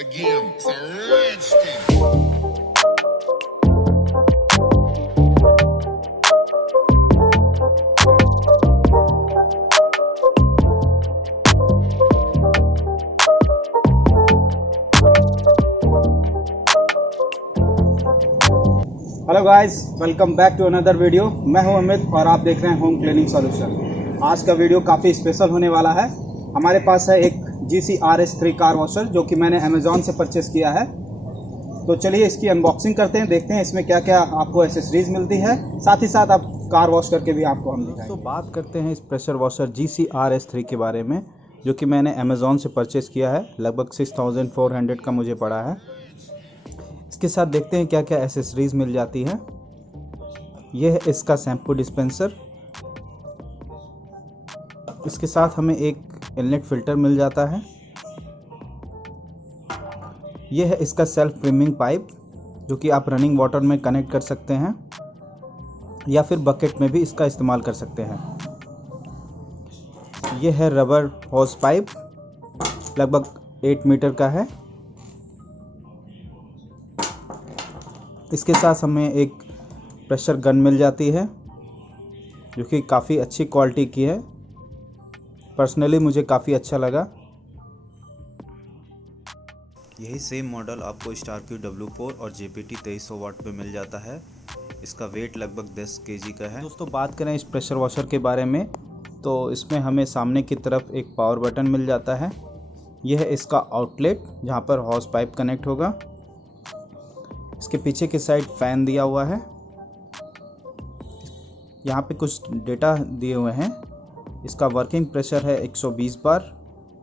again. It's a rich thing. Hello guys, welcome back to another video. मैं हूं अमित और आप देख रहे हैं होम क्लीनिंग सॉल्यूशन। आज का वीडियो काफ़ी स्पेशल होने वाला है। हमारे पास है एक GC-RS3 कार वॉशर जो कि मैंने अमेज़ॉन से परचेस किया है। तो चलिए इसकी अनबॉक्सिंग करते हैं, देखते हैं इसमें क्या क्या आपको एसेसरीज मिलती है, साथ ही साथ आप कार वॉश करके भी आपको हम दिखाएंगे। तो बात करते हैं इस प्रेशर वॉशर GC-RS3 के बारे में, जो कि मैंने अमेज़ॉन से परचेस किया है। लगभग 6400 का मुझे पड़ा है। इसके साथ देखते हैं क्या क्या एसेसरीज मिल जाती है। यह है इसका शैम्पू डिस्पेंसर। इसके साथ हमें एक इनलेट फिल्टर मिल जाता है। यह है इसका सेल्फ प्रीमिंग पाइप, जो कि आप रनिंग वाटर में कनेक्ट कर सकते हैं या फिर बकेट में भी इसका इस्तेमाल कर सकते हैं। यह है रबर हॉस पाइप, लगभग 8 मीटर का है। इसके साथ हमें एक प्रेशर गन मिल जाती है, जो कि काफ़ी अच्छी क्वालिटी की है। पर्सनली मुझे काफ़ी अच्छा लगा। यही सेम मॉडल आपको स्टार्क W4 और JPT 2300 वाट पे मिल जाता है। इसका वेट लगभग 10 kg का है। दोस्तों, बात करें इस प्रेशर वॉशर के बारे में, तो इसमें हमें सामने की तरफ एक पावर बटन मिल जाता है। यह है इसका आउटलेट, जहाँ पर हॉस पाइप कनेक्ट होगा। इसके पीछे की साइड फैन दिया हुआ है। यहाँ पे कुछ डेटा दिए हुए हैं। इसका वर्किंग प्रेशर है 120 बार,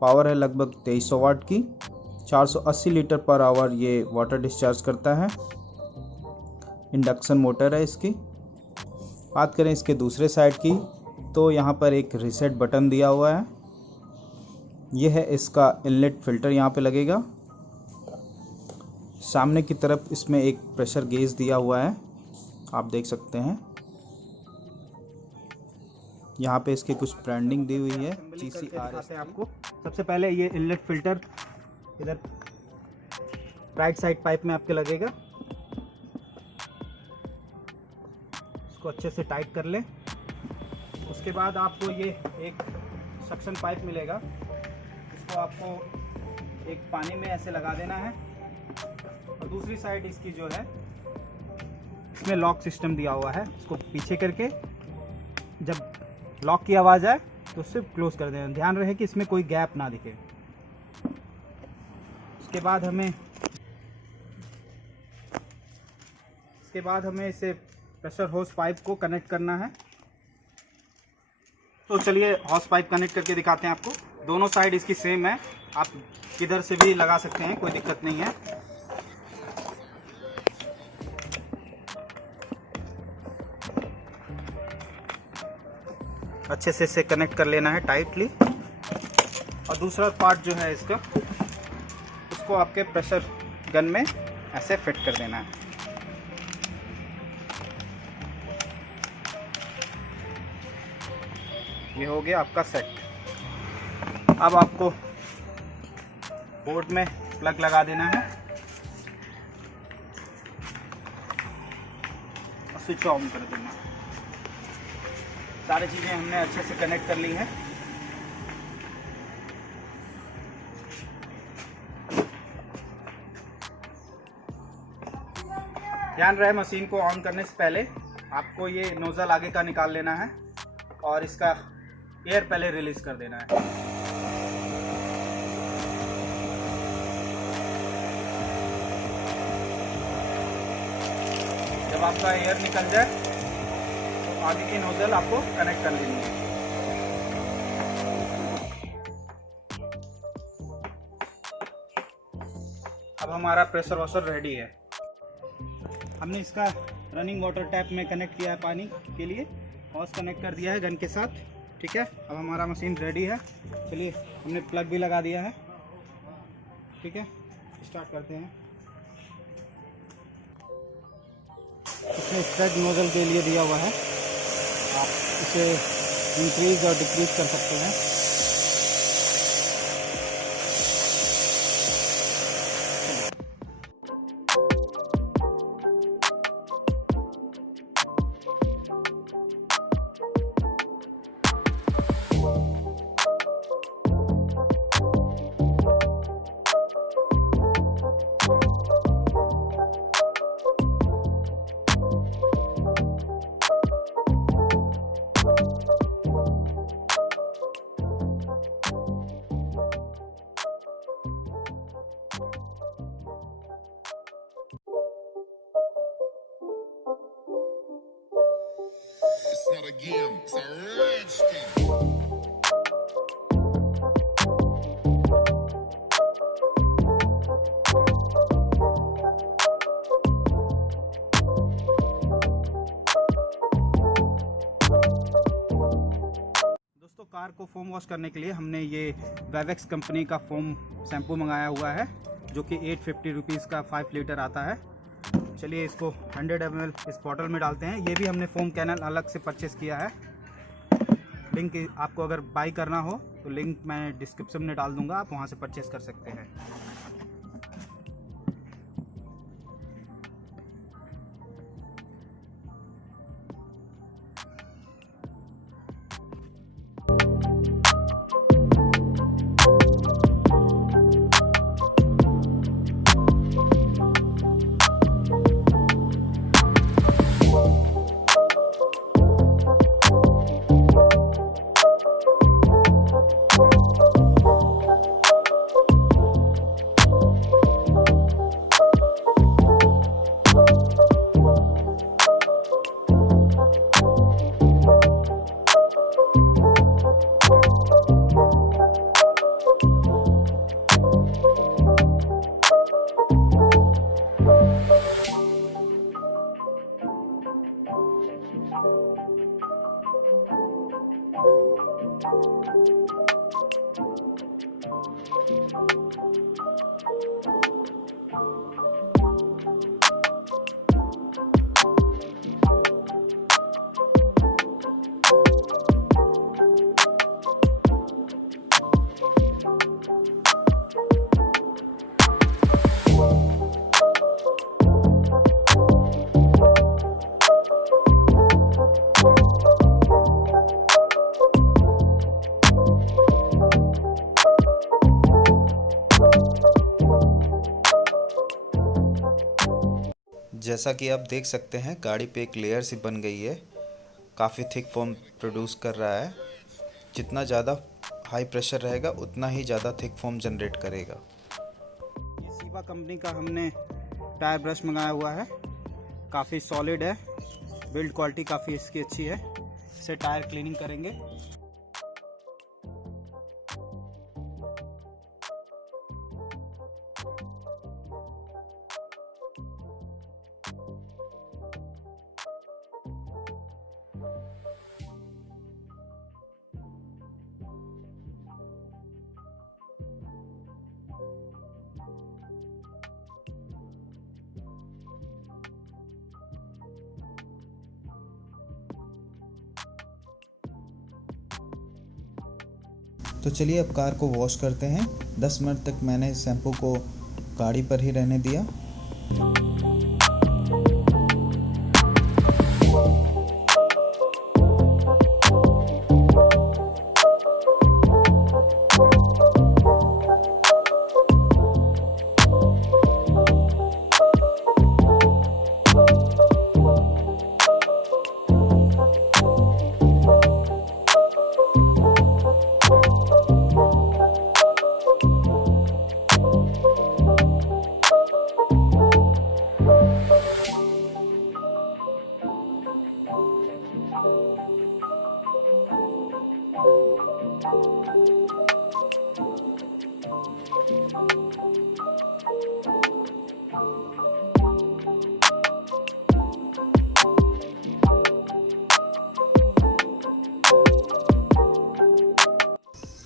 पावर है लगभग 2300 वाट की, 480 लीटर पर आवर ये वाटर डिस्चार्ज करता है। इंडक्शन मोटर है इसकी। बात करें इसके दूसरे साइड की, तो यहाँ पर एक रीसेट बटन दिया हुआ है। यह है इसका इनलेट फिल्टर, यहाँ पे लगेगा। सामने की तरफ इसमें एक प्रेशर गेज दिया हुआ है, आप देख सकते हैं। यहाँ पे इसकी कुछ ब्रांडिंग दी हुई है। GC-RS3 आपको सबसे पहले ये इनलेट फिल्टर इधर राइट साइड पाइप में आपके लगेगा। इसको अच्छे से टाइट कर ले। उसके बाद आपको ये एक सक्शन पाइप मिलेगा। इसको आपको एक पानी में ऐसे लगा देना है, और दूसरी साइड इसकी जो है, इसमें लॉक सिस्टम दिया हुआ है। इसको पीछे करके जब लॉक की आवाज़ आए तो उससे क्लोज कर देना। ध्यान रहे कि इसमें कोई गैप ना दिखे। उसके बाद हमें इसे प्रेशर होस पाइप को कनेक्ट करना है। तो चलिए हॉस पाइप कनेक्ट करके दिखाते हैं आपको। दोनों साइड इसकी सेम है, आप किधर से भी लगा सकते हैं, कोई दिक्कत नहीं है। अच्छे से इसे कनेक्ट कर लेना है टाइटली। और दूसरा पार्ट जो है इसका, उसको आपके प्रेशर गन में ऐसे फिट कर देना है। ये हो गया आपका सेट। अब आपको बोर्ड में प्लग लगा देना है और स्विच ऑन कर देना है। सारी चीज़ें हमने अच्छे से कनेक्ट कर ली हैं। ध्यान रहे, मशीन को ऑन करने से पहले आपको ये नोजल आगे का निकाल लेना है और इसका एयर पहले रिलीज कर देना है। जब आपका एयर निकल जाए तो आगे की नोजल आपको कनेक्ट कर लेनी है। अब हमारा प्रेशर वॉशर रेडी है। हमने इसका रनिंग वाटर टैप में कनेक्ट किया है पानी के लिए, हॉस कनेक्ट कर दिया है गन के साथ। ठीक है, अब हमारा मशीन रेडी है। चलिए, हमने प्लग भी लगा दिया है। ठीक है, स्टार्ट करते हैं। इसमें स्ट्रेट नोजल के लिए दिया हुआ है, आप इसे इंक्रीज और डिक्रीज कर सकते हैं। game. It's a rich thing. दोस्तों, कार को फोम वॉश करने के लिए हमने ये वेवेक्स कंपनी का फोम शैम्पू मंगाया हुआ है, जो कि 850 रुपीज़ का 5 लीटर आता है। चलिए इसको 100 ml इस बॉटल में डालते हैं। ये भी हमने फोम कैनन अलग से परचेस किया है। लिंक आपको अगर बाई करना हो तो लिंक मैं डिस्क्रिप्शन में डाल दूंगा, आप वहाँ से परचेस कर सकते हैं। जैसा कि आप देख सकते हैं गाड़ी पे एक लेयर सी बन गई है, काफ़ी थिक फोम प्रोड्यूस कर रहा है। जितना ज़्यादा हाई प्रेशर रहेगा उतना ही ज़्यादा थिक फोम जनरेट करेगा। ये शीबा कंपनी का हमने टायर ब्रश मंगाया हुआ है, काफ़ी सॉलिड है, बिल्ड क्वालिटी काफ़ी इसकी अच्छी है। इसे टायर क्लीनिंग करेंगे। तो चलिए अब कार को वॉश करते हैं। 10 मिनट तक मैंने शैम्पू को गाड़ी पर ही रहने दिया।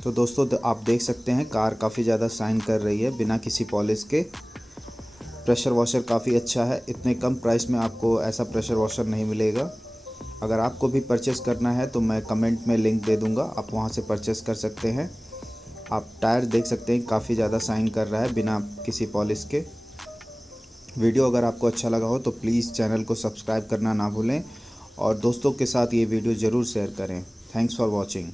तो दोस्तों आप देख सकते हैं कार काफ़ी ज़्यादा शाइन कर रही है बिना किसी पॉलिश के। प्रेशर वॉशर काफ़ी अच्छा है, इतने कम प्राइस में आपको ऐसा प्रेशर वॉशर नहीं मिलेगा। अगर आपको भी परचेस करना है तो मैं कमेंट में लिंक दे दूंगा, आप वहां से परचेस कर सकते हैं। आप टायर देख सकते हैं काफ़ी ज़्यादा शाइन कर रहा है बिना किसी पॉलिश के। वीडियो अगर आपको अच्छा लगा हो तो प्लीज़ चैनल को सब्सक्राइब करना ना भूलें और दोस्तों के साथ ये वीडियो ज़रूर शेयर करें। Thanks for watching.